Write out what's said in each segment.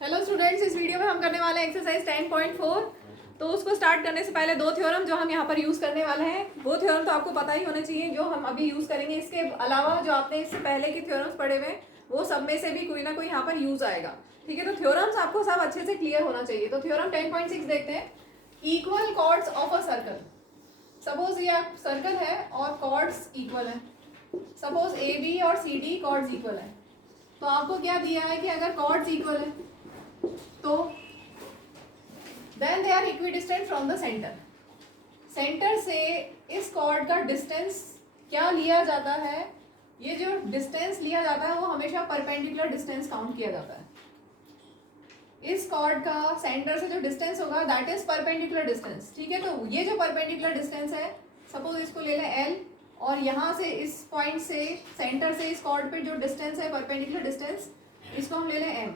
Hello students, इस video में हम करने वाले हैं एक्सरसाइज 10.4। तो उसको स्टार्ट करने से पहले दो थ्योरम जो हम यहाँ पर यूज़ करने वाले हैं, वो थ्योरम तो आपको पता ही होने चाहिए जो हम अभी यूज़ करेंगे। इसके अलावा जो आपने इससे पहले के थ्योरम्स पढ़े हुए हैं वो सब में से भी कोई ना कोई यहाँ पर यूज़ आएगा। ठीक है, तो थ्योरम्स आपको सब अच्छे से क्लियर होना चाहिए। तो थ्योरम 10.6 देखते हैं। Equal chords of a circle. Suppose ये सर्कल है और कॉर्ड्स इक्वल है। सपोज ए बी और सी डी कॉर्ड्स इक्वल है। तो आपको क्या दिया है कि अगर कॉर्ड्स इक्वल है तो then they are equidistant from the centre. Centre से इस कॉर्ड का डिस्टेंस क्या लिया जाता है, ये जो डिस्टेंस लिया जाता है वो हमेशा परपेंडिकुलर डिस्टेंस काउंट किया जाता है। इस कॉर्ड का सेंटर से जो डिस्टेंस होगा दैट इज परपेंडिकुलर डिस्टेंस। ठीक है, तो ये जो परपेंडिकुलर डिस्टेंस है, सपोज इसको ले लें एल, और यहाँ से इस पॉइंट से सेंटर से इस कॉर्ड पे जो डिस्टेंस है परपेंडिकुलर डिस्टेंस, इसको हम ले लें एम।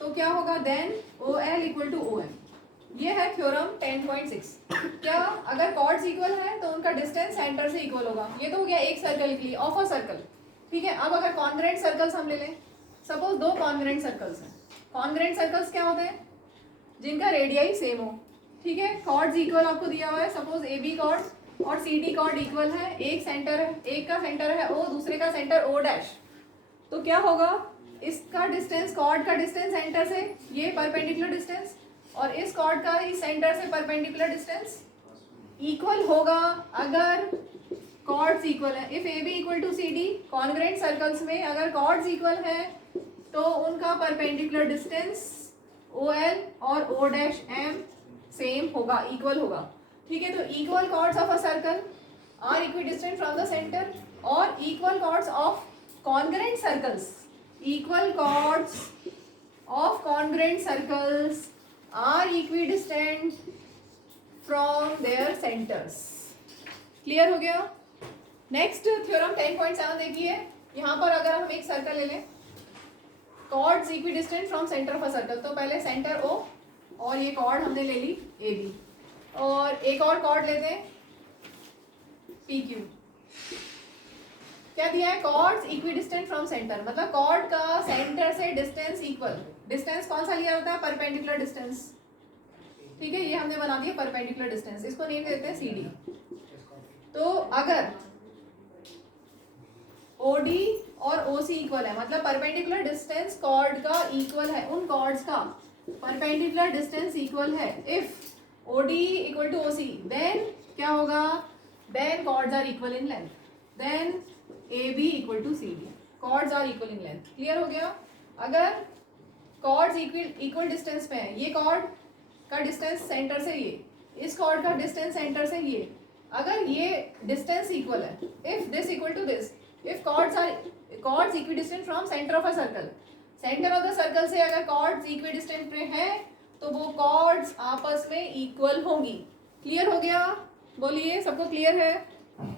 तो क्या होगा then O L equal to O M. ये है थ्योरम 10.6। क्या अगर कॉर्ड्स इक्वल है तो उनका डिस्टेंस सेंटर से इक्वल होगा। ये तो हो गया एक सर्कल के लिए, ऑफ अ सर्कल। ठीक है, अब अगर कॉन्ग्रुएंट सर्कल्स हम ले लें, सपोज दो कॉन्ग्रुएंट सर्कल्स हैं। कॉन्ग्रुएंट सर्कल्स क्या होते हैं? जिनका रेडियाई सेम हो। ठीक है, कॉर्ड्स इक्वल आपको दिया हुआ है। सपोज ए बी कॉर्ड और सी डी कॉर्ड इक्वल है। एक सेंटर है, एक का सेंटर है ओ, दूसरे का सेंटर ओ डैश। तो क्या होगा, इसका डिस्टेंस, कॉर्ड का डिस्टेंस सेंटर से, ये परपेंडिकुलर डिस्टेंस, और इस कॉर्ड का इस सेंटर से परपेंडिकुलर डिस्टेंस इक्वल होगा अगर कॉर्ड्स इक्वल है। If A B equal to C D, congruent circles में अगर कॉर्ड्स इक्वल है तो उनका परपेंडिकुलर डिस्टेंस ओ एल और ओ डैश एम सेम होगा, इक्वल होगा। ठीक है, तो equal chords of a circle are equidistant from the centre, और equal chords of congruent circles, equal chords of congruent circles are equidistant from their centers. Clear हो गया? Next theorem 10.7 देखिए। यहाँ पर अगर हम एक सर्कल ले लें, chords equidistant from centre of a circle, तो पहले सेंटर ओ और ये कॉर्ड हमने ले ली ए बी, और एक और कॉर्ड लेते हैं पी क्यू। क्या दिया है? कॉर्ड्स इक्विडिस्टेंट फ्रॉम सेंटर, मतलब कॉर्ड का सेंटर से डिस्टेंस इक्वल। डिस्टेंस कौन सा लिया जाता है? Perpendicular distance. ठीक है, ये हमने बना दिया परपेंडिकुलर डिस्टेंस, इसको नेम देते हैं सी डी। तो अगर ओ डी और ओ सी इक्वल है, मतलब परपेंडिकुलर डिस्टेंस कॉर्ड का इक्वल है, उन कॉर्ड्स का परपेंडिकुलर डिस्टेंस इक्वल है। If O D equal to O C, then क्या होगा? Then chords are equal in length. Then A B equal to C D, chords are equal in length. Clear हो गया? अगर chords equal distance पे है, ये cord का distance centre से ये, इस कॉर्ड का डिस्टेंस सेंटर से ये, अगर ये डिस्टेंस इक्वल है, if this equal to this, if chords equidistant from centre of a circle, centre of the circle से अगर कॉर्ड्स इक्विडिस्टेंट पे है तो वो कॉर्ड्स आपस में इक्वल होंगी। क्लियर हो गया? बोलिए, सबको क्लियर है?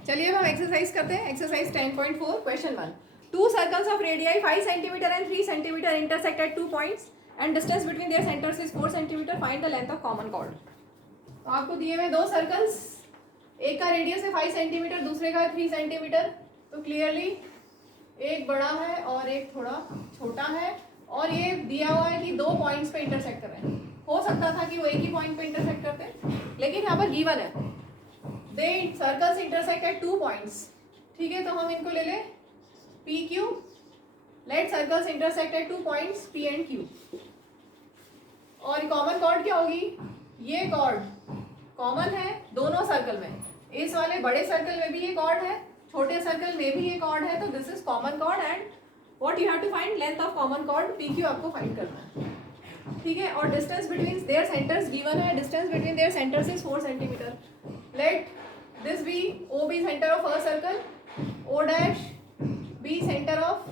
चलिए हम एक्सरसाइज करते हैं। Exercise 10.4 question 1। To circles of radii 5 centimetre and 3 centimetre intersect at 2 points and distance between their centres is 4 centimetre. Find the length of common cord. तो आपको दिए हुए दो सर्कल्स, एक का रेडियस है 5 सेंटीमीटर, दूसरे का 3 सेंटीमीटर। तो क्लियरली एक बड़ा है और एक थोड़ा छोटा है, और ये दिया हुआ है कि दो पॉइंट्स पे इंटरसेक्ट कर रहे हैं। हो सकता था कि वो एक ही पॉइंट पे इंटरसेक्ट करते, लेकिन यहाँ पर गिवन है they circles intersect at 2 points. ठीक है, तो हम इनको ले लें P Q. Let circles intersect at 2 points P and Q. और कॉमन कॉर्ड क्या होगी? ये कॉर्ड कॉमन है दोनों सर्कल में। इस वाले बड़े सर्कल में भी ये कॉर्ड है, छोटे सर्कल में भी ये कॉर्ड है, तो this is common chord and what you have to find? Length of common chord P Q आपको फाइंड करना है। ठीक है, और distance between their centres given है। Distance between their centres is 4 centimetre. Let this be O be center of first circle, O dash be center of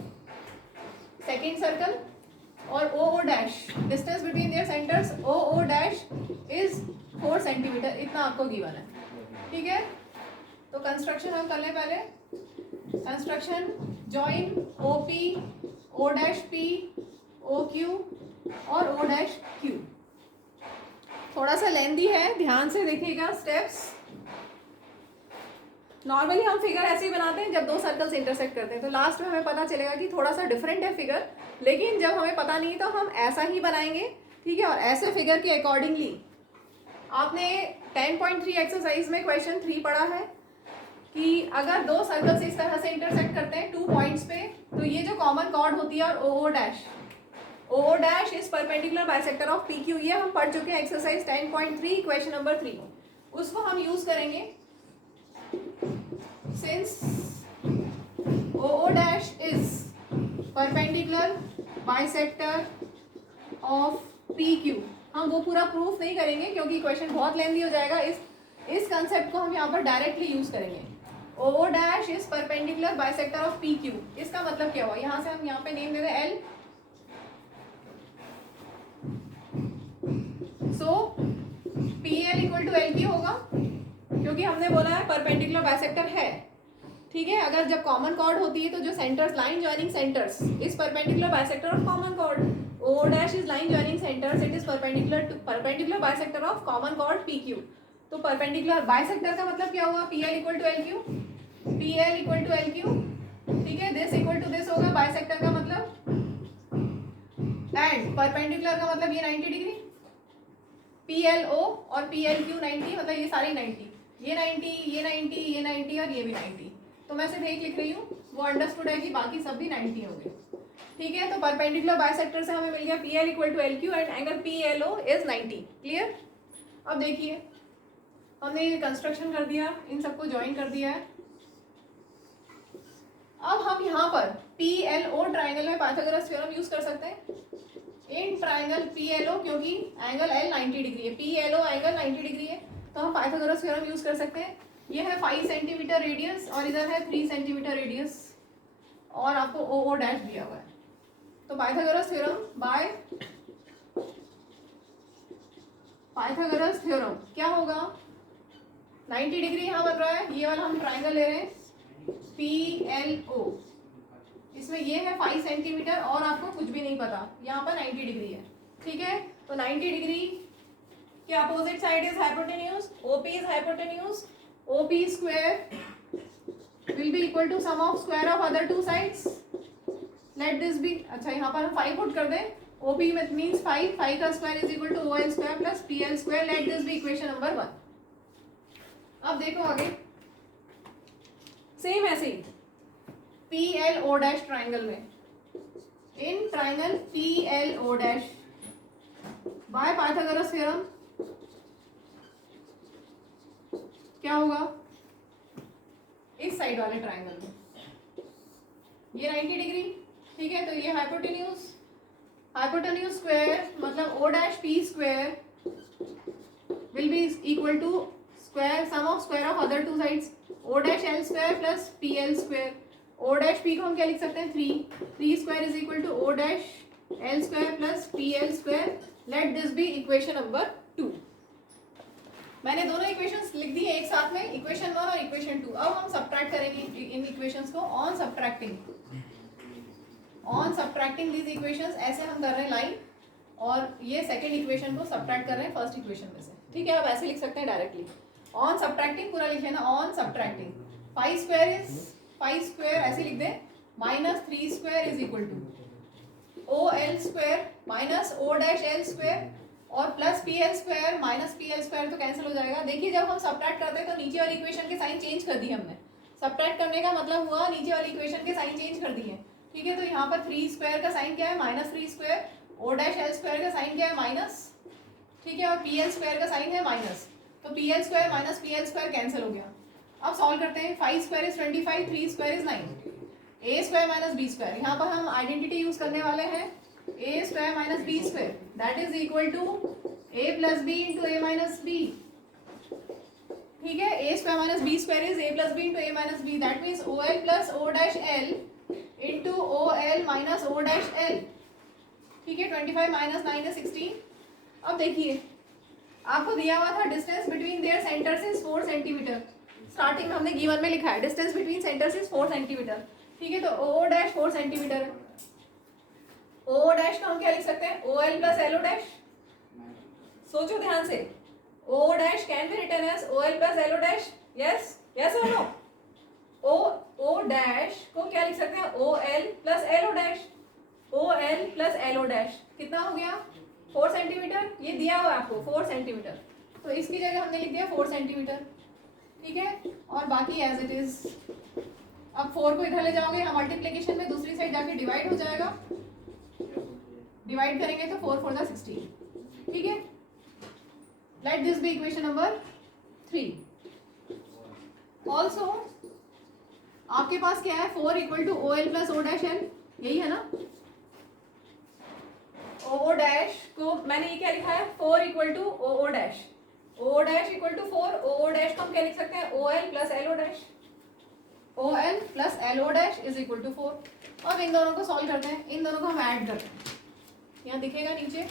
second circle, और O O dash distance between their centers O O dash is 4 centimetre, इतना आपको given है। ठीक है, तो construction हम कर लें पहले। Construction join O P O dash P O Q और O dash Q। थोड़ा सा लेंदी है, ध्यान से देखिएगा स्टेप्स। नॉर्मली हम फिगर ऐसे ही बनाते हैं जब दो सर्कल्स इंटरसेक्ट करते हैं, तो लास्ट में हमें पता चलेगा कि थोड़ा सा डिफरेंट है फिगर, लेकिन जब हमें पता नहीं तो हम ऐसा ही बनाएंगे, ठीक है। और ऐसे फिगर के अकॉर्डिंगली आपने 10.3 एक्सरसाइज में क्वेश्चन 3 पढ़ा है कि अगर दो सर्कल्स इस तरह से इंटरसेक्ट करते हैं 2 पॉइंट्स पे, तो ये जो कॉमन कॉर्ड होती है और O dash is perpendicular bisector of P Q, ये हम पढ़ चुके हैं एक्सरसाइज 10.3 क्वेश्चन नंबर 3, उसको हम यूज करेंगे। Since O dash is perpendicular bisector of P Q, हम वो पूरा प्रूफ नहीं करेंगे क्योंकि क्वेश्चन बहुत लेंथी हो जाएगा, इस कंसेप्ट को हम यहाँ पर डायरेक्टली यूज करेंगे। O dash is perpendicular bisector of P Q, इसका मतलब क्या हुआ, यहाँ से हम यहाँ पे नेम दे दें L. So P L equal to L Q होगा, क्योंकि हमने बोला है परपेंडिकुलर बाइसेक्टर है, ठीक है। अगर जब कॉमन कॉर्ड होती है तो जो centres, line joining centres is perpendicular bisector of common chord, O dash is line joining centres, it is perpendicular bisector of common chord P Q. तो परपेंडिकुलर बाइसेक्टर का मतलब क्या हुआ, P L equal to L Q, P L equal to L Q, ठीक है। This equal to this होगा, bisector का मतलब, एंड परपेंडिकुलर का मतलब ये 90 डिग्री, पी एल ओ और पी एल क्यू 90, मतलब ये सारी 90, ये 90, ये 90, ये 90 और ये भी 90। तो मैं सिर्फ एक लिख रही हूँ, वो अंडरस्टूड है कि बाकी सब भी 90 होंगे, ठीक है। तो परपेंडिकुलर बाइसेक्टर से हमें मिल गया P L equal to L Q and angle P L O is 90, clear. अब देखिए हमने ये कंस्ट्रक्शन कर दिया, इन सबको ज्वाइन कर दिया है। अब हम यहाँ पर पी एल ओ ट्राइंगल में पाइथागोरस थ्योरम यूज कर सकते हैं in triangle P L O, क्योंकि एंगल एल 90 डिग्री है, P L O angle 90 degree है, तो हम पाइथागोरस थ्योरम यूज कर सकते हैं। ये है 5 सेंटीमीटर रेडियस और इधर है 3 सेंटीमीटर रेडियस, और आपको ओ डैश दिया हुआ है। तो Pythagoras theorem by Pythagoras theorem क्या होगा, 90 डिग्री यहाँ बन रहा है, ये वाला हम ट्राइंगल ले रहे हैं पी एल ओ, इसमें ये है 5 सेंटीमीटर और आपको कुछ भी नहीं पता, यहाँ पर 90 डिग्री है, ठीक है। तो 90 डिग्री के opposite side is hypotenuse, OP is hypotenuse, OP square will be equal to sum of square of other two sides, let this be, अच्छा यहाँ पर हम 5 पुट कर दें, ओपी मीन्स 5, 5 का square is equal to O L square plus P L square, let this be equation number 1। अब देखो आगे सेम ऐसे ही P L O dash triangle में, in triangle P L O dash by Pythagoras theorem क्या होगा, इस side वाले ट्राइंगल में ये 90 डिग्री, ठीक है। तो ये हाइपोटेन्यूज स्क्वायर मतलब O dash P square will be equal to square sum of square of other two sides, O dash L square plus P L square, O dash P को हम क्या लिख सकते हैं 3 square is equal to O dash L square plus P L square, let this be equation number 2। मैंने दोनों equations लिख दी है एक साथ में, इक्वेशन 1 और इक्वेशन 2। अब हम सब्ट्रैक्ट करेंगे इन इक्वेशंस को, ऑन सब्ट्रैक्टिंग दीज इक्वेशंस, ऐसे हम कर रहे हैं लाइन, और ये सेकंड इक्वेशन को सब्ट्रैक्ट कर रहे हैं फर्स्ट इक्वेशन में से, ठीक है। आप ऐसे लिख सकते हैं डायरेक्टली, ऑन सब्ट्रैक्टिंग पूरा लिखे ना, ऑन सब्ट्रैक्टिंग 5 स्क्वायर ऐसे लिख दें, minus 3 square is equal to O L square minus O dash L square और plus P L square minus P L square, तो कैंसिल हो जाएगा। देखिए जब हम सब्ट्रैक्ट करते हैं तो नीचे वाली इक्वेशन के साइन चेंज कर दी हमने, सब्ट्रैक्ट करने का मतलब हुआ नीचे वाली इक्वेशन के साइन चेंज कर दिए, ठीक है। तो यहाँ पर 3 स्क्वायर का साइन क्या है, minus 3 square, O dash L square का साइन क्या है, माइनस, ठीक है, और पी एल स्क्वायर का साइन है माइनस, तो P L square minus P L square cancel हो गया। अब सॉल्व करते हैं, 5 square is 25, 3 square is 9, A square minus B square, यहाँ पर हम आइडेंटिटी यूज करने वाले हैं A square minus B square, that is equal to A plus B into A minus B, ठीक है। A square minus B square is A plus B into A minus B, that means O L plus O dash L into O L minus O dash L, ठीक है। 25 minus 9 is 16। अब देखिए आपको दिया हुआ था distance between their centres is 4 centimetre, starting में हमने गिवन में लिखा है distance between centres is 4 centimetre, ठीक है। तो ओ डैश 4 सेंटीमीटर है, ओ डैश का हम क्या लिख सकते हैं, O L plus L O dash, सोचो ध्यान से, O dash can be written as O L plus L O dash, yes yes और नो, ओ डैश को क्या लिख सकते हैं, O L plus L O dash, O L plus L O dash कितना हो गया 4 सेंटीमीटर, ये दिया हुआ है आपको 4 सेंटीमीटर, तो इसकी जगह हमने लिख दिया 4 सेंटीमीटर, ठीक है। और बाकी एज इट इज, अब 4 को इधर ले जाओगे यहाँ मल्टीप्लीकेशन में, दूसरी साइड जाके डिवाइड हो जाएगा, डिवाइड करेंगे तो 4 4 16, ठीक है। Let this be equation number 3। Also आपके पास क्या है, 4 equal to O L plus O dash L, यही है ना। ओ डैश को मैंने ये क्या लिखा है, 4 equal to O dash, O dash equal to 4, O dash को हम क्या लिख सकते हैं, O L plus L O dash, O L plus L O dash is equal to 4। अब इन दोनों को सॉल्व करते हैं, इन दोनों को हम ऐड करते हैं, यहाँ दिखेगा नीचे,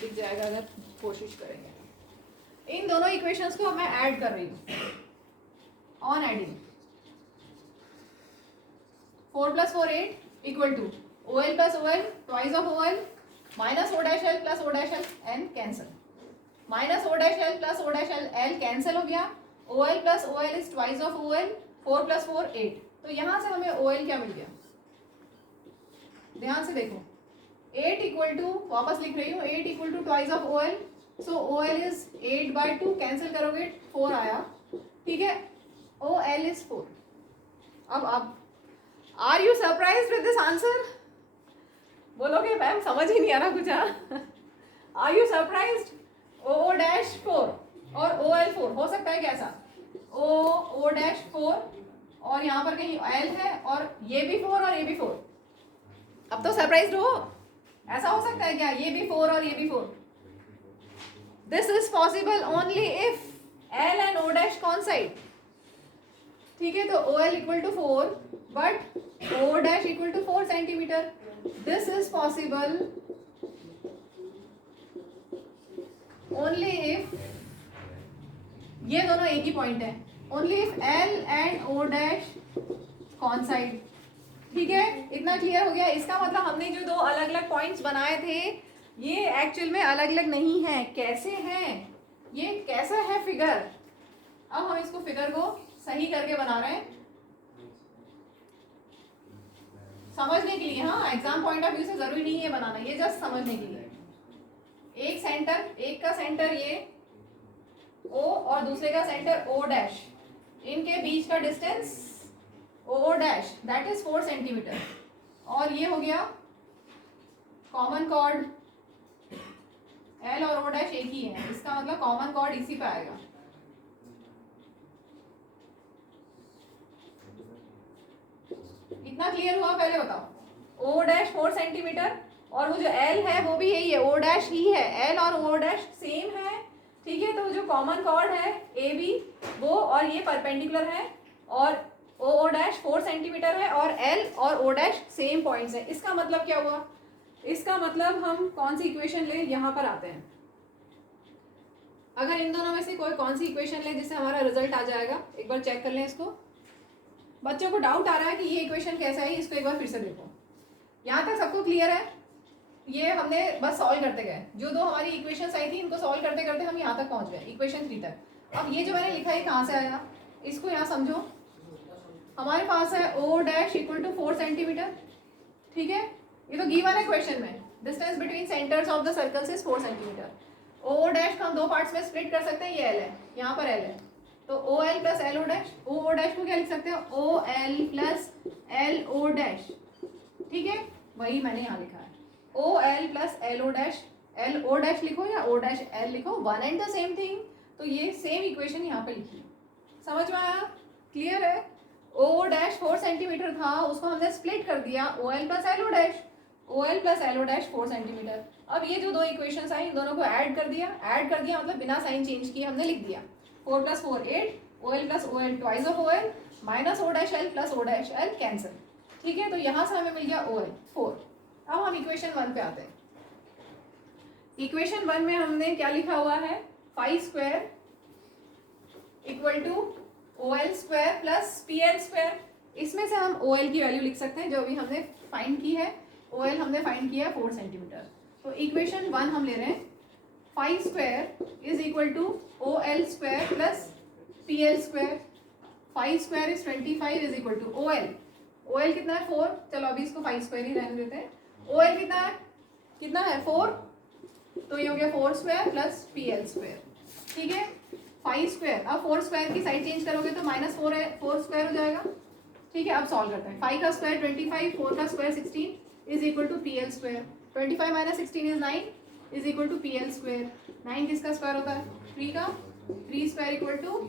दिख जाएगा अगर कोशिश करेंगे। इन दोनों इक्वेशंस को मैं ऐड कर रही हूँ, on adding 4 plus 4 8 equal to O L plus O L twice of O L minus O dash L plus O dash L and cancel, minus O dash L plus O dash L L cancel हो गया, O L plus O L is twice of O L, 4 plus 4 8, तो यहां से हमें O L क्या मिल गया, ध्यान से देखो 8 इक्वल टू, वापस लिख रही हूँ 8 equal to twice of O L, so O L is 8/2, cancel करोगे 4 आया, ठीक है, ओ एल इज 4। अब are you surprised with this answer, बोलोगे मैम समझ ही नहीं आ रहा कुछ, are you surprised, O dash 4 और ओ एल 4 हो सकता है कैसा, ओ डैश 4 और यहाँ पर कहीं एल है और ये भी 4 और ये भी 4, अब तो सरप्राइज्ड हो, ऐसा हो सकता है क्या, ये भी 4 और ये भी 4, this is possible only if L and O dash coincide, ठीक है। तो O L equal to 4 but O dash equal to 4 centimetre, this is possible only if, ये दोनों एक ही पॉइंट है, only if L and O dash coincide, ठीक है। इतना क्लियर हो गया, इसका मतलब हमने जो दो अलग अलग पॉइंट्स बनाए थे ये एक्चुअल में अलग अलग नहीं है, कैसे हैं, ये कैसा है फिगर, अब हम इसको फिगर को सही करके बना रहे हैं समझने के लिए, हाँ एग्जाम पॉइंट ऑफ व्यू से जरूरी नहीं है बनाना, ये जस्ट समझने के लिए। एक सेंटर, एक का सेंटर ये O और दूसरे का सेंटर O डैश, इनके बीच का distance O dash that is 4 centimetre, और ये हो गया कॉमन कॉर्ड, L और O डैश एक ही है, इसका मतलब कॉमन कॉर्ड इसी पे आएगा। इतना क्लियर हुआ, पहले बताओ, O डैश 4 सेंटीमीटर और वो जो L है वो भी यही है, O डैश ही है, L और O डैश सेम है, ठीक है। तो जो कॉमन कॉर्ड है ए बी वो और ये परपेंडिकुलर है, और ओ डैश 4 सेंटीमीटर है और एल और ओ डैश सेम पॉइंट्स है। इसका मतलब क्या हुआ, इसका मतलब हम कौन सी इक्वेशन ले, यहाँ पर आते हैं, अगर इन दोनों में से कोई कौन सी इक्वेशन ले जिससे हमारा रिजल्ट आ जाएगा, एक बार चेक कर लें इसको। बच्चों को डाउट आ रहा है कि ये इक्वेशन कैसा है, इसको एक बार फिर से देखो, यहाँ तक सबको क्लियर है, ये हमने बस सॉल्व करते गए, जो दो हमारी इक्वेशंस आई थी इनको सॉल्व करते करते हम यहाँ तक पहुँच गए, इक्वेशन 3 तक। अब ये जो मैंने लिखा है कहाँ से आया, इसको यहाँ समझो, हमारे पास है O dash equal to 4 centimetre, ठीक है, ये तो गिवन है क्वेश्चन में, distance between centres of the circles is 4 centimetre. O dash को हम दो पार्ट्स में स्प्लिट कर सकते हैं, ये L है, यहाँ पर L है, तो O L plus L O dash, O dash को क्या लिख सकते हैं, O L plus L O dash, ठीक है, वही मैंने यहाँ लिखा है, O L plus L O dash, L O dash लिखो या ओ डैश एल लिखो, one and the same thing, तो ये सेम इक्वेशन यहाँ पे लिखी, समझ में आया, क्लियर है। ओ डैश 4 सेंटीमीटर था, उसको हमने स्प्लिट कर दिया, O L plus L O dash, O L plus L O dash 4 centimetre. अब ये जो दो इक्वेशंस आई इन दोनों को ऐड कर दिया मतलब बिना साइन चेंज किए हमने लिख दिया, 4 plus 4 8, O L plus O L twice of O L minus O dash L plus O dash L cancel, ठीक है। तो यहाँ से हमें मिल गया ओ एल 4। अब हम इक्वेशन 1 पे आते हैं। इक्वेशन 1 में हमने क्या लिखा हुआ है, 5 square equal to O L square plus P L square. इसमें से हम ओ एल की वैल्यू लिख सकते हैं जो अभी हमने फाइंड की है, ओ एल हमने फाइंड किया है 4 सेंटीमीटर। तो इक्वेशन 1 हम ले रहे हैं, 5 square is equal to O L square plus P L square, 5 square is 25 is equal to OL। OL कितना है 4, चलो अभी इसको 5 स्क्वायर ही रहने देते हैं। OL कितना है 4, तो ये हो गया 4 स्क्वायर प्लस PL स्क्वायर, ठीक है। 5 स्क्वायर, अब 4 स्क्वायर की साइड चेंज करोगे तो -4 है, 4 स्क्वायर हो जाएगा, ठीक है। अब सॉल्व करते हैं। 5 का स्क्वायर 25, 4 का square 16 is equal to PL square. 25 minus 16 is 9 is equal to PL square. 9 किसका स्क्वायर होता है 3 का, 3 square equal to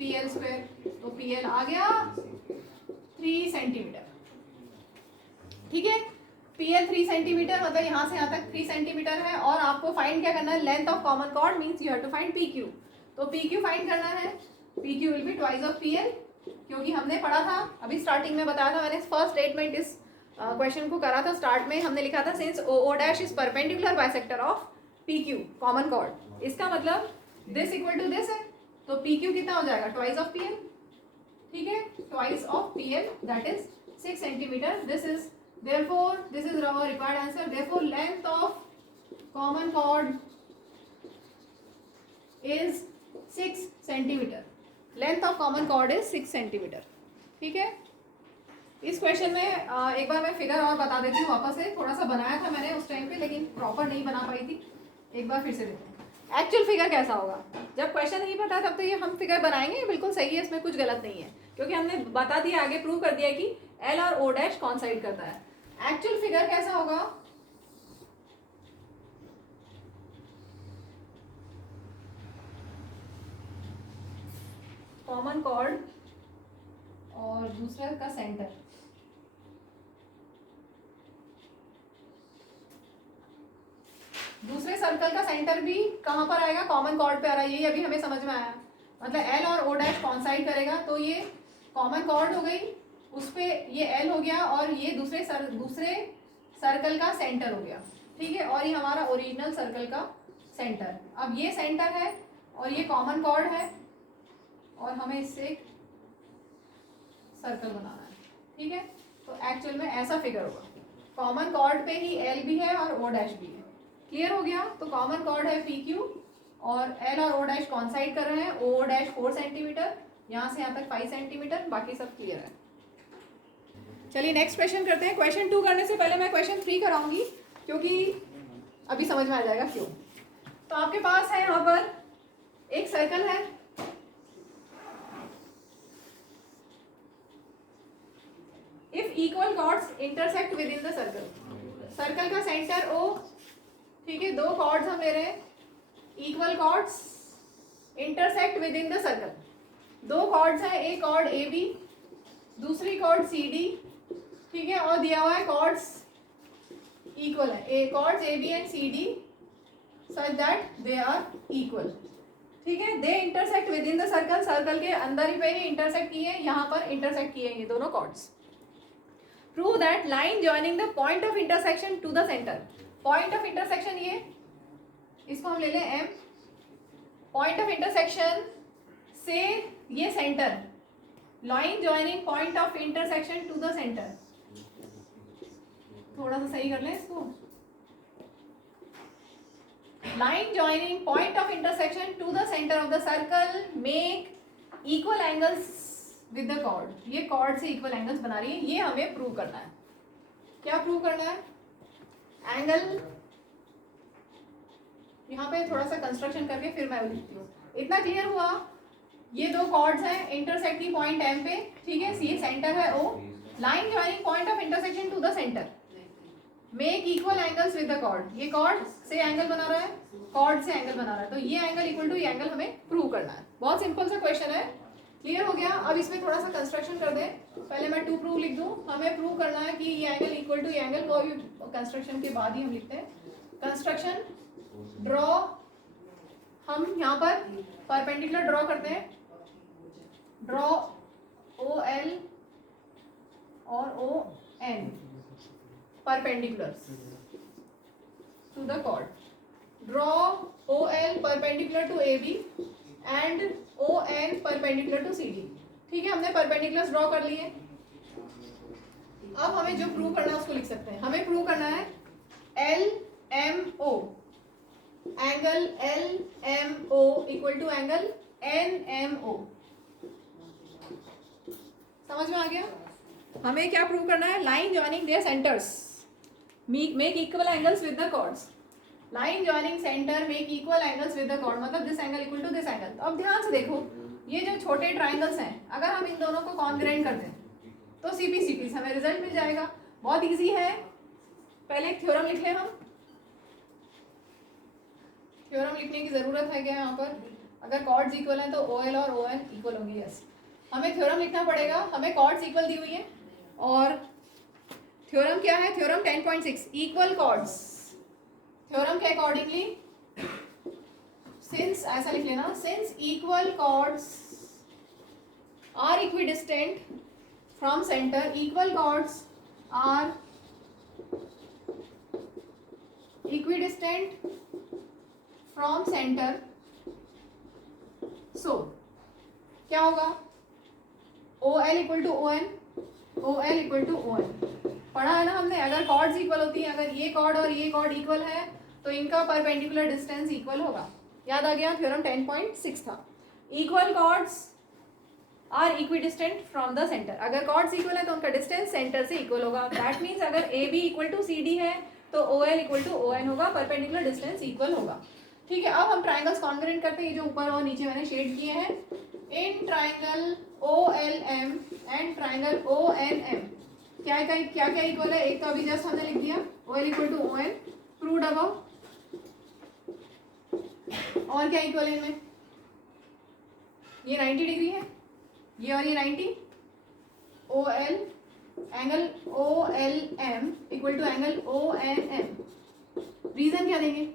PL square, तो PL आ गया 3 सेंटीमीटर, ठीक है। PL 3 सेंटीमीटर, मतलब यहाँ से यहाँ तक 3 सेंटीमीटर है। और आपको फाइंड क्या करना है, length of common chord means you have to find PQ। तो PQ फाइंड करना है, PQ will be twice of PL, क्योंकि हमने पढ़ा था अभी स्टार्टिंग में बताया था मैंने, फर्स्ट स्टेटमेंट इस क्वेश्चन को करा था। स्टार्ट में हमने लिखा था since OO dash is perpendicular bisector of PQ common chord, इसका मतलब दिस इक्वल टू दिस है, तो PQ कितना हो जाएगा ट्वाइस ऑफ PL, ठीक है, twice of PL that is 6 centimetre. This is therefore this is our required answer, therefore length of common chord is 6 centimeter, length of common chord is 6 centimeter, ठीक है। इस question में एक बार मैं figure और बता देती हूँ वापस से, थोड़ा सा बनाया था मैंने उस टाइम पे लेकिन प्रॉपर नहीं बना पाई थी, एक बार फिर से देखते हैं एक्चुअल फिगर कैसा होगा। जब क्वेश्चन नहीं पता तब तो ये हम फिगर बनाएंगे, बिल्कुल सही है, इसमें कुछ गलत नहीं है, क्योंकि हमने बता दिया, आगे प्रूव कर दिया कि L और O डैश कॉन्साइड करता है। एक्चुअल फिगर कैसा होगा, कॉमन कॉर्ड और दूसरे का सेंटर, दूसरे सर्कल का सेंटर भी कहां पर आएगा, कॉमन कॉर्ड पे आ रहा है, यही अभी हमें समझ में आया। मतलब L और O डैश कॉन्साइड करेगा तो ये कॉमन कॉर्ड हो गई, उस पे ये L हो गया और ये दूसरे सर्कल का सेंटर हो गया, ठीक है। और ये हमारा ओरिजिनल सर्कल का सेंटर, अब ये सेंटर है और ये कॉमन कॉर्ड है और हमें इससे एक सर्कल बनाना है, ठीक है। तो एक्चुअल में ऐसा फिगर होगा, कॉमन कॉर्ड पे ही L भी है और O डैश भी है, क्लियर हो गया। तो कॉमन कॉर्ड है PQ और L और O डैश कॉन्साइड कर रहे हैं, O डैश 4 सेंटीमीटर, यहाँ से यहाँ तक 5 सेंटीमीटर, बाकी सब क्लियर है। चलिए नेक्स्ट क्वेश्चन करते हैं। क्वेश्चन 2 करने से पहले मैं क्वेश्चन 3 कराऊंगी, क्योंकि अभी समझ में आ जाएगा क्यों। तो आपके पास है यहाँ पर एक सर्कल है, if equal chords intersect within the circle, circle का सेंटर O, ठीक है, दो कॉर्ड्स हम ले रहे हैं, equal chords intersect within the circle, दो कॉर्ड्स हैं, एक कॉर्ड AB, दूसरी कॉर्ड CD, ठीक है, और दिया हुआ है कॉर्ड्स इक्वल है, a chords AB and CD such that they are equal, ठीक है। They intersect within the circle, circle के अंदर ही पे ही इंटरसेक्ट किए, यहाँ पर इंटरसेक्ट किए ये दोनों chords. Prove that line joining the point of intersection to the centre, point of intersection ये, इसको हम ले लें M, पॉइंट ऑफ इंटरसेक्शन से ये centre, line joining point of intersection to the centre, थोड़ा सा सही कर लें इसको, line joining point of intersection to the centre of the circle make equal angles with the chord, ये कॉर्ड से इक्वल एंगल्स बना रही है, ये हमें प्रूव करना है। क्या प्रूव करना है, एंगल, यहाँ पे थोड़ा सा कंस्ट्रक्शन करके फिर मैं लिखती हूँ। इतना क्लियर हुआ, ये दो कॉर्ड्स हैं, इंटरसेक्ट की पॉइंट M पे, ठीक है, ये सेंटर है O, line joining point of intersection to the centre, make equal angles with the chord, ये कॉर्ड से एंगल बना रहा है, कॉर्ड से एंगल बना रहा है, तो ये एंगल इक्वल टू ये एंगल हमें प्रूव करना है। बहुत सिंपल सा क्वेश्चन है, क्लियर हो गया। अब इसमें थोड़ा सा कंस्ट्रक्शन कर दें, पहले मैं टू प्रूव लिख दूं, हमें प्रूव करना है कि ये एंगल इक्वल टू ये एंगल, को कंस्ट्रक्शन के बाद ही हम लिखते हैं। कंस्ट्रक्शन ड्रॉ, हम यहाँ पर परपेंडिकुलर ड्रॉ करते हैं, ड्रॉ OL और ON perpendicular to the chord, draw OL perpendicular to AB and ON perpendicular to CD, ठीक है, हमने परपेंडिकुलर्स ड्रॉ कर लिए। अब हमें जो प्रूव करना है उसको लिख सकते हैं, हमें प्रूव करना है LMO, angle LMO equal to angle NMO, समझ में आ गया? हमें क्या प्रूव करना है? Line joining their centres make equal angles with the chords. Line joining centre make equal angles with the chord, मतलब this angle equal to this angle. तो अब ध्यान से देखो, ये जो छोटे ट्राइंगल्स हैं, अगर हम इन दोनों को कॉन्ग्रुएंट कर दें तो सीपी हमें रिजल्ट मिल जाएगा। बहुत इजी है। पहले एक थ्योरम लिख लें हम। थ्योरम लिखने की जरूरत है क्या यहाँ पर? अगर कॉर्ड्स इक्वल हैं तो OL और ON इक्वल होंगे। यस, हमें थ्योरम लिखना पड़ेगा। हमें कॉर्ड्स इक्वल दी हुई है और थ्योरम क्या है? Theorem 10.6 equal chords. थ्योरम के अकॉर्डिंगली सिंस, ऐसा लिख लेना, since equal chords are equidistant from centre, equal chords are equidistant from centre, so क्या होगा? OL equal to ON, OL equal to ON। पढ़ा है ना हमने? अगर कॉर्ड्स इक्वल होती है, अगर ये कॉर्ड और ये कॉर्ड इक्वल है तो इनका परपेंडिकुलर डिस्टेंस इक्वल होगा। याद आ गया? थ्योरम 10.6 था। Equal chords are equidistant from the centre. अगर कॉर्ड्स इक्वल है तो उनका डिस्टेंस सेंटर से इक्वल होगा। दैट मीन्स अगर AB इक्वल टू CD है तो OL इक्वल टू ON होगा, परपेंडिकुलर डिस्टेंस इक्वल होगा। ठीक है, अब हम ट्राइंगल्स कॉन्ग्रुएंट करते हैं। ये जो ऊपर और नीचे मैंने शेड किए हैं, in triangle OLM and triangle ONM क्या क्या इक्वल है? एक तो अभी जस्ट हमने लिख दिया, OL equal to ON, proved above. और क्या इक्वल है इनमें? ये 90 डिग्री है, ये और ये 90। OL angle OLM equal to angle ONM। Reason क्या देंगे?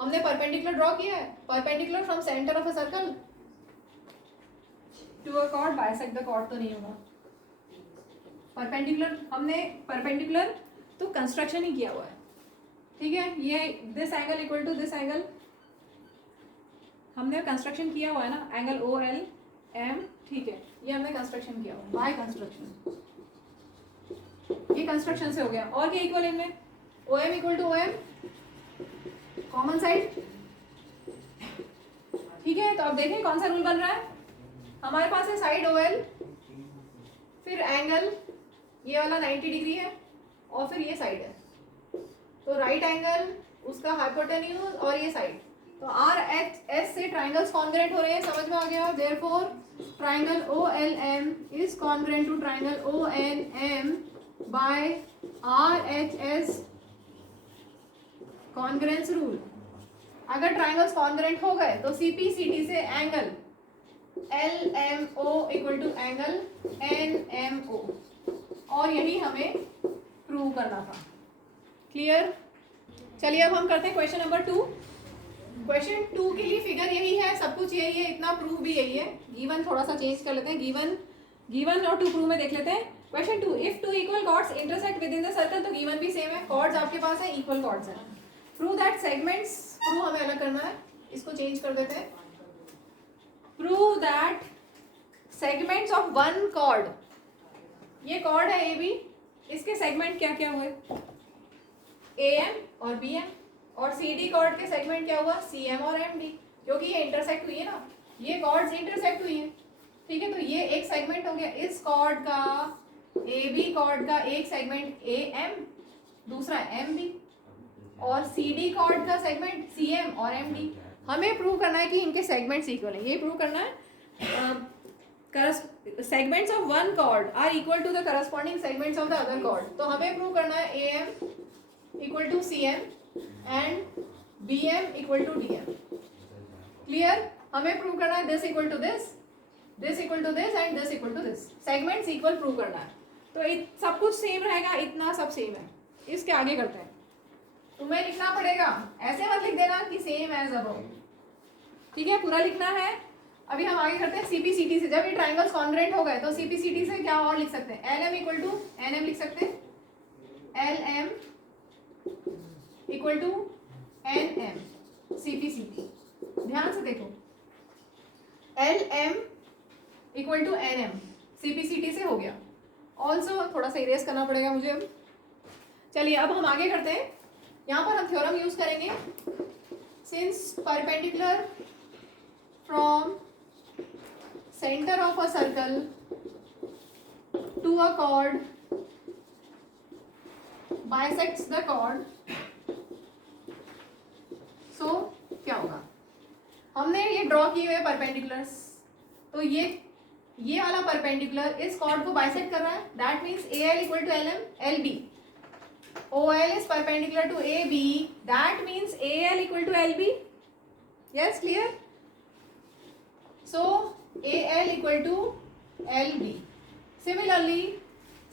हमने परपेंडिकुलर ड्रॉ किया है, perpendicular from centre of a circle to a chord, bisect the chord तो नहीं होगा। परपेंडिकुलर, हमने परपेंडिकुलर तो कंस्ट्रक्शन ही किया हुआ है। ठीक है, ये this angle equal to this angle हमने कंस्ट्रक्शन किया हुआ है ना, एंगल OLM। ठीक है, ये हमने कंस्ट्रक्शन किया हुआ है बाय कंस्ट्रक्शन, ये कंस्ट्रक्शन से हो गया। और क्या इक्वल इनमें? OM equal to OM, common side. ठीक है, तो अब देखें कौन सा रूल बन रहा है। हमारे पास है साइड OL, फिर एंगल ये वाला 90 डिग्री है और फिर ये साइड है, तो राइट एंगल उसका हाइपोटेन्यूज और ये साइड, तो RHS से ट्राइंगल्स कॉन्ग्रुएंट हो रहे हैं। समझ में आ गया? Therefore triangle OLM is congruent to triangle ONM by RHS congruence rule. अगर ट्राइंगल्स कॉन्ग्रुएंट हो गए तो CPCT से angle LMO equal to angle NMO, और यही हमें प्रूव करना था। क्लियर? चलिए अब हम करते हैं क्वेश्चन नंबर 2। क्वेश्चन 2 के लिए फिगर यही है, सब कुछ यही है, इतना प्रूव भी यही है। गिवन थोड़ा सा चेंज कर लेते हैं, गिवन और टू प्रूव में देख लेते हैं। Question 2, if two equal chords intersect within the circle, तो गिवन भी सेम है, कॉर्ड्स आपके पास है, इक्वल कॉर्ड्स है। प्रूव दैट सेगमेंट्स, प्रूव हमें अलग करना है, इसको चेंज कर देते हैं। Prove that segments of one chord, ये कॉर्ड है AB, इसके सेगमेंट क्या क्या हुए? AM और BM, और CD कॉर्ड के सेगमेंट क्या हुआ? CM और MD, क्योंकि ये इंटरसेक्ट हुई है ना, ये कॉर्ड्स इंटरसेक्ट हुई है। ठीक है, तो ये एक सेगमेंट हो गया इस कॉर्ड का, AB कॉर्ड का एक सेगमेंट AM, दूसरा MB, और CD कॉर्ड का सेगमेंट CM और MD। हमें प्रूव करना है कि इनके सेगमेंट्स इक्वल हैं, ये प्रूव करना है। Segments of one chord are equal to the corresponding segments of the other chord, तो हमें प्रूव करना है AM equal to CM and BM equal to DM। Clear? हमें प्रूव करना है this equal to this, this equal to this and this equal to this, segments equal prove करना है। तो सब कुछ सेम रहेगा, इतना सब सेम है। इसके आगे करते हैं, तुम्हें लिखना पड़ेगा, ऐसे मत लिख देना कि सेम एज अबव। ठीक है, पूरा लिखना है। अभी हम आगे करते हैं CPCT से। जब ये ट्राइंगल्स कॉन्ग्रुएंट हो गए तो CPCT से क्या और लिख सकते हैं? LM इक्वल टू NM लिख सकते हैं, LM equal to NM CPCT। ध्यान से देखो, LM equal to NM CPCT से हो गया। ऑल्सो थोड़ा सा इरेज करना पड़ेगा मुझे अब। चलिए अब हम आगे करते हैं। यहाँ पर हम थ्योरम यूज करेंगे, since perpendicular from centre of a circle to a chord bisects the chord, so क्या होगा? हमने ये ड्रॉ किए हुए परपेंडिकुलर्स, तो ये वाला परपेंडिकुलर इस कॉर्ड को बाइसेक्ट कर रहा है, that means A L equal to L M L B. OL is perpendicular to AB, that means AL equal to LB. Yes, clear? So AL equal to LB. Similarly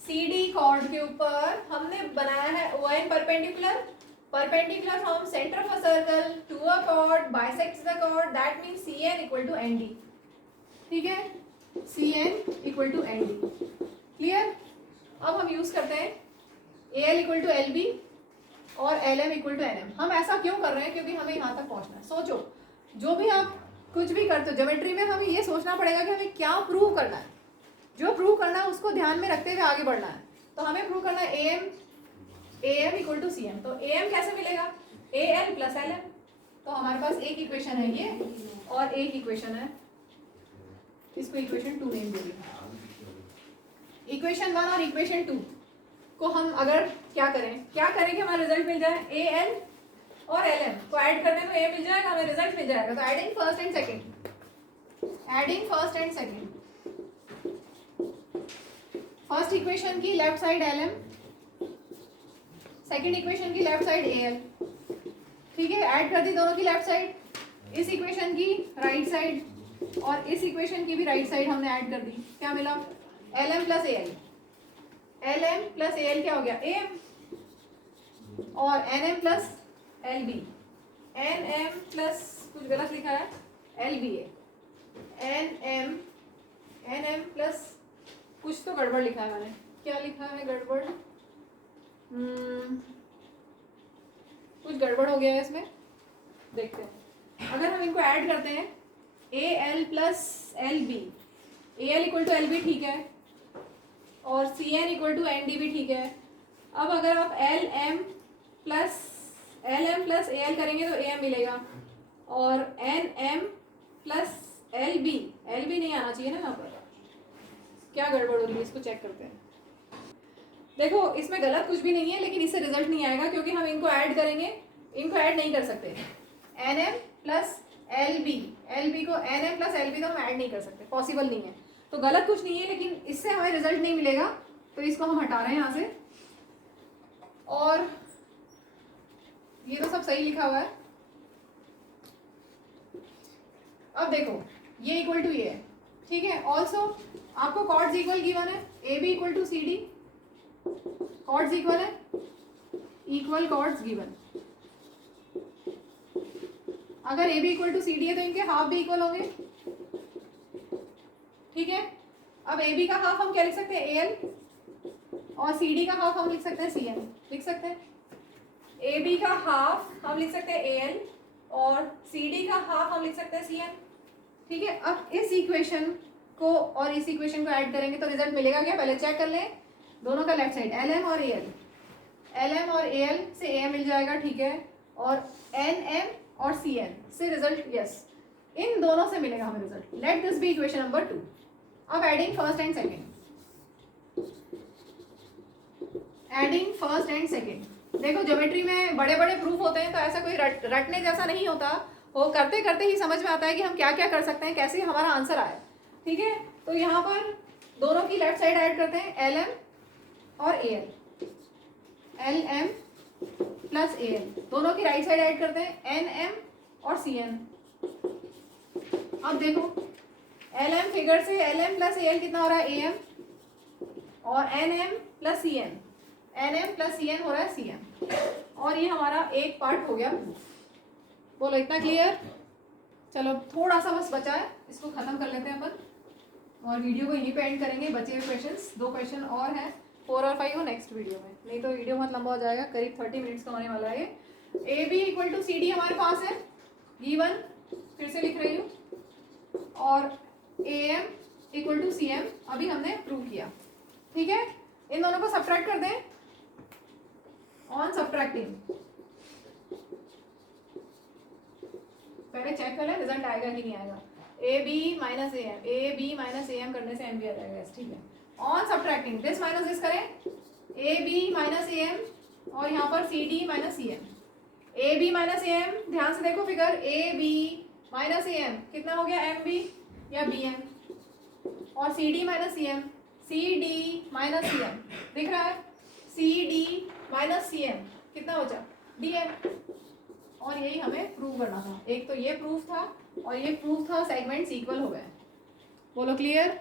CD chord के ऊपर हमने बनाया है ON perpendicular from center of a circle to a chord bisects the chord, that means CN equal to ND. ठीक है, CN equal to ND. Clear? अब हम use करते हैं AL इक्वल टू LB और LM इक्वल टू NM. हम ऐसा क्यों कर रहे हैं? क्योंकि हमें यहाँ तक पहुँचना है. सोचो, जो भी आप कुछ भी करते हो ज्योमेट्री में, हमें ये सोचना पड़ेगा कि हमें क्या प्रूव करना है. जो प्रूव करना है उसको ध्यान में रखते हुए आगे बढ़ना है. तो हमें प्रूव करना है AM इक्वल टू CM. तो AM कैसे मिलेगा? AL plus LM. तो हमारे पास एक इक्वेशन है ये और एक इक्वेशन है, इसको इक्वेशन 2 नेम दे देंगे. इक्वेशन 1 और इक्वेशन 2 को हम अगर क्या करें कि हमारा रिजल्ट मिल जाए AL और LM को ऐड कर दें तो A मिल जाएगा, हमें रिजल्ट मिल जाएगा. तो adding first and second, first equation की left side LM, second equation की लेफ्ट साइड AL. ठीक है, ऐड कर दी दोनों की लेफ्ट साइड. इस इक्वेशन की राइट साइड और इस इक्वेशन की भी राइट साइड हमने ऐड कर दी. क्या मिला? LM plus AL. LM plus AL क्या हो गया? AM. और NM plus LB. NM plus कुछ गलत लिखा है LBA. NM प्लस कुछ तो गड़बड़ लिखा है मैंने. क्या लिखा है गड़बड़? कुछ गड़बड़ हो गया है इसमें, देखते हैं. अगर हम इनको ऐड करते हैं AL plus LB, AL equal to LB ठीक है, और CN इक्वल टू ND भी ठीक है. अब अगर आप LM प्लस AL करेंगे तो AM मिलेगा, और NM प्लस LB नहीं आना चाहिए ना यहाँ पर. क्या गड़बड़ हो रही है, इसको चेक करते हैं. देखो, इसमें गलत कुछ भी नहीं है, लेकिन इससे रिजल्ट नहीं आएगा क्योंकि हम इनको ऐड करेंगे. इनको ऐड नहीं कर सकते. NM प्लस LB को NM प्लस LB तो हम ऐड नहीं कर सकते, पॉसिबल नहीं है. तो गलत कुछ नहीं है, लेकिन इससे हमें रिजल्ट नहीं मिलेगा, तो इसको हम हटा रहे हैं यहाँ से. और ये तो सब सही लिखा हुआ है. अब देखो, ये इक्वल टू ये है, ठीक है. ऑल्सो आपको कॉर्ड्स इक्वल गिवन है, AB equal to CD. Chords equal है, इक्वल कॉर्ड्स गिवन. अगर AB इक्वल टू CD है तो इनके हाफ भी इक्वल होंगे. ठीक है. अब AB का हाफ हम क्या लिख सकते हैं? AL. और CD का हाफ हम लिख सकते हैं CN. लिख सकते हैं. AB का हाफ हम लिख सकते हैं AL और CD का हाफ हम लिख सकते हैं CN. ठीक है. अब इस इक्वेशन को और इस इक्वेशन को ऐड करेंगे तो रिजल्ट मिलेगा क्या? पहले चेक कर लें दोनों का लेफ्ट साइड. LM और AL से AM मिल जाएगा, ठीक है. और NM और CN से रिजल्ट, यस, इन दोनों से मिलेगा हमें result. Let this be equation number 2. अब एडिंग फर्स्ट एंड सेकेंड. देखो, ज्योमेट्री में बड़े बड़े प्रूफ होते हैं तो ऐसा कोई रटने जैसा नहीं होता. वो करते करते ही समझ में आता है कि हम क्या क्या कर सकते हैं, कैसे हमारा आंसर आए. ठीक है. तो यहाँ पर दोनों की लेफ्ट साइड ऐड करते हैं LM और AL. LM plus AL. दोनों की राइट साइड ऐड करते हैं NM और CN. अब देखो, LM फिगर से LM प्लस AL कितना हो रहा है? AM. और NM प्लस CN हो रहा है CM. और ये हमारा एक पार्ट हो गया. बोलो, इतना क्लियर? चलो, थोड़ा सा बस बचा है, इसको खत्म कर लेते हैं अपन और वीडियो को यहीं पे एंड करेंगे. बचे हुए क्वेश्चंस, 2 क्वेश्चन और हैं, 4 और 5 हो नेक्स्ट वीडियो में, नहीं तो वीडियो बहुत लंबा हो जाएगा. करीब 30 मिनट्स का होने वाला है. AB इक्वल टू CD हमारे पास है गिवन, फिर से लिख रही हूँ. और AM इक्वल टू CM अभी हमने प्रूव किया. ठीक है. इन दोनों को सब्ट्रैक्ट कर दें. ऑन सब्ट्रैक्टिंग पहले चेक कर लें रिजल्ट आएगा कि नहीं आएगा. AB माइनस AM करने से M भी आ जाएगा. ठीक है. On subtracting this minus this करें, A B minus A M और यहाँ पर C D minus C M, A B minus A M, ध्यान से देखो figure, A B minus A M कितना हो गया, एम बी या बी एम, और C D minus C M, C D minus C M, दिख रहा है, C D minus C M कितना बचा, डी एम। और यही हमें प्रूव करना था, एक तो ये प्रूफ था और ये प्रूफ था सेगमेंट्स इक्वल हो गए। बोलो क्लियर।